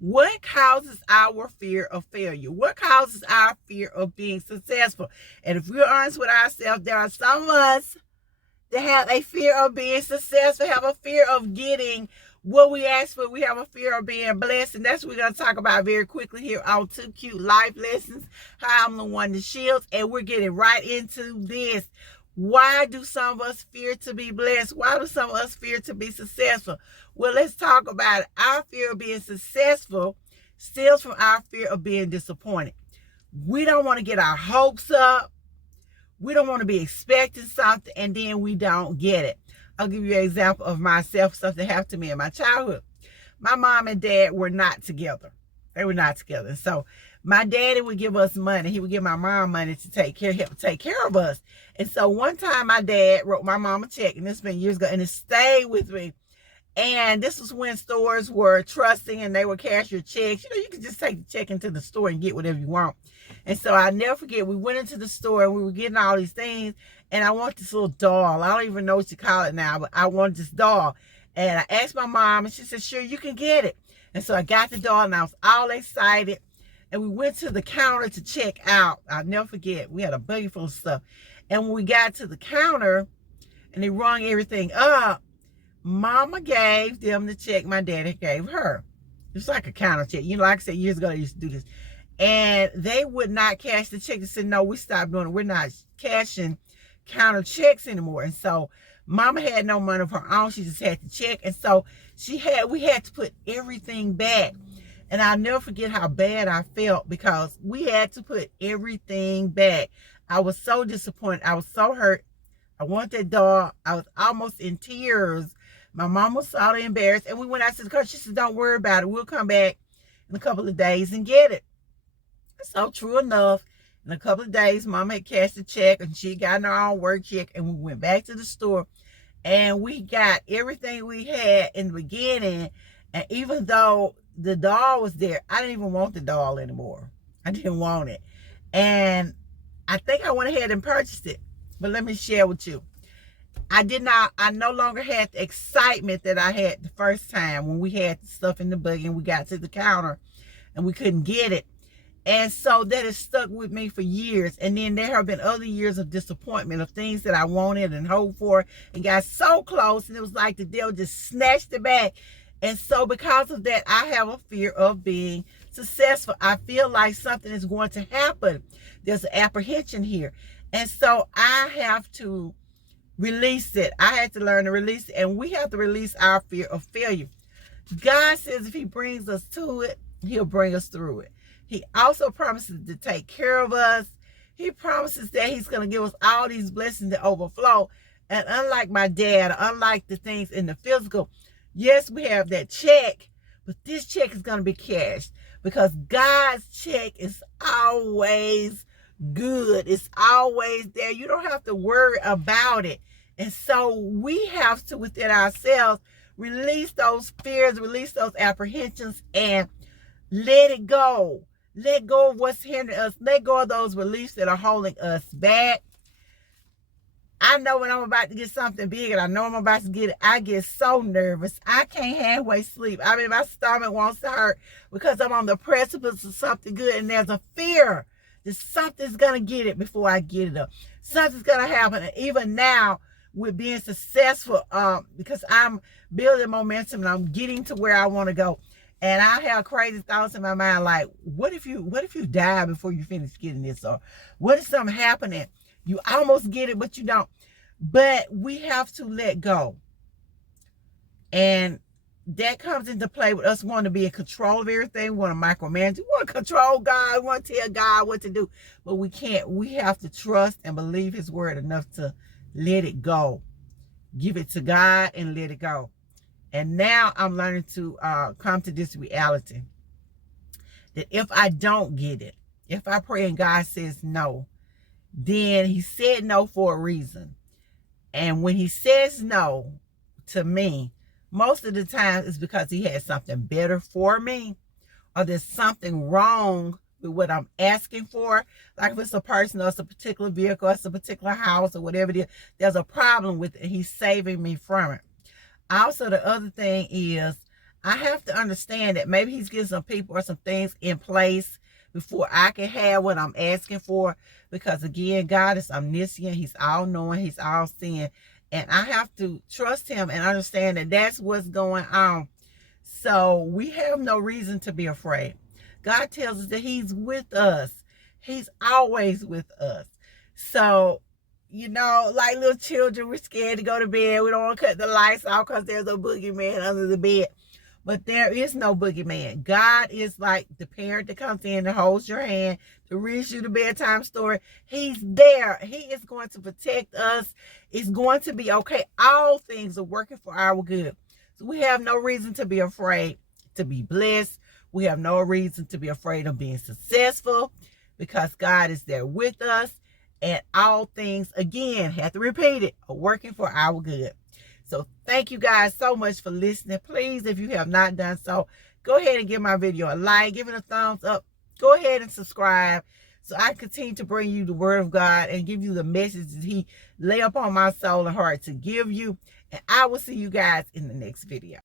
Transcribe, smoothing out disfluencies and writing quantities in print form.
What causes our fear of failure? What causes our fear of being successful? And if we're honest with ourselves, there are some of us that have a fear of being successful, have a fear of getting what we ask for. We have a fear of being blessed. And that's what we're going to talk about very quickly here on Two Cute Life Lessons. Hi, I'm LaWanda Shields, and we're getting right into this. Why do some of us fear to be blessed? Why do some of us fear to be successful? Well, let's talk about it. Our fear of being successful stems from our fear of being disappointed. We don't want to get our hopes up. We don't want to be expecting something and then we don't get it. I'll give you an example of myself, something happened to me in my childhood. My mom and dad were not together. They were not together. So my daddy would give us money. He would give my mom money to take care of us. And so one time my dad wrote my mom a check, and this has been years ago, and it stayed with me. And this was when stores were trusting and they would cash your checks. You know, you could just take the check into the store and get whatever you want. And so I never forget, we went into the store and we were getting all these things. And I want this little doll. I don't even know what you call it now, but I wanted this doll. And I asked my mom, and she said, sure, you can get it. And so I got the doll, and I was all excited. And we went to the counter to check out. I'll never forget, we had a buggy full of stuff. And when we got to the counter and they rung everything up, Mama gave them the check my daddy gave her. It was like a counter check. You know, like I said, years ago, they used to do this. And they would not cash the check. They said, no, we stopped doing it. We're not cashing counter checks anymore. And so Mama had no money of her own. She just had the check. And so we had to put everything back. And I'll never forget how bad I felt because we had to put everything back. I was so disappointed. I was so hurt. I wanted that doll. I was almost in tears. My mom was so embarrassed. And we went out to the car. She said, don't worry about it. We'll come back in a couple of days and get it. So true enough, in a couple of days, Mama had cashed the check and she got her own work check, and we went back to the store and we got everything we had in the beginning. And even though the doll was there, I didn't even want the doll anymore. I didn't want it. And I think I went ahead and purchased it. But let me share with you. I no longer had the excitement that I had the first time when we had the stuff in the buggy and we got to the counter and we couldn't get it. And so that has stuck with me for years. And then there have been other years of disappointment, of things that I wanted and hoped for and got so close, and it was like the devil just snatched it back. And so because of that, I have a fear of being successful. I feel like something is going to happen. There's an apprehension here. And so I have to release it. I had to learn to release it. And we have to release our fear of failure. God says if he brings us to it, he'll bring us through it. He also promises to take care of us. He promises that he's going to give us all these blessings that overflow. And unlike my dad, unlike the things in the physical, yes, we have that check, but this check is going to be cashed because God's check is always good. It's always there. You don't have to worry about it. And so we have to, within ourselves, release those fears, release those apprehensions, and let it go. Let go of what's hindering us. Let go of those beliefs that are holding us back. I know when I'm about to get something big and I know I'm about to get it, I get so nervous. I can't halfway sleep. I mean, my stomach wants to hurt because I'm on the precipice of something good, and there's a fear that something's going to get it before I get it up. Something's going to happen. And even now, with being successful, because I'm building momentum and I'm getting to where I want to go. And I have crazy thoughts in my mind like, what if you die before you finish getting this? Or what if something happening? You almost get it, but you don't. But we have to let go. And that comes into play with us wanting to be in control of everything. We want to micromanage. We want to control God. We want to tell God what to do. But we can't. We have to trust and believe his word enough to let it go. Give it to God and let it go. And now I'm learning to come to this reality that if I don't get it, if I pray and God says no, then he said no for a reason. And when he says no to me, most of the time it's because he has something better for me, or there's something wrong with what I'm asking for. Like if it's a person or it's a particular vehicle, or it's a particular house or whatever it is, there's a problem with it. He's saving me from it. Also, the other thing is I have to understand that maybe he's getting some people or some things in place before I can have what I'm asking for. Because again, God is omniscient. He's all knowing. He's all seeing. And I have to trust him and understand that that's what's going on. So we have no reason to be afraid. God tells us that he's with us. He's always with us. So, you know, like little children, we're scared to go to bed. We don't want to cut the lights off because there's a boogeyman under the bed. But there is no boogeyman. God is like the parent that comes in and holds your hand to read you the bedtime story. He's there. He is going to protect us. It's going to be okay. All things are working for our good. So we have no reason to be afraid to be blessed. We have no reason to be afraid of being successful because God is there with us. And all things, again, have to repeat it, are working for our good. So thank you guys so much for listening. Please, if you have not done so, go ahead and give my video a like, give it a thumbs up. Go ahead and subscribe so I continue to bring you the word of God and give you the message that he lay upon my soul and heart to give you. And I will see you guys in the next video.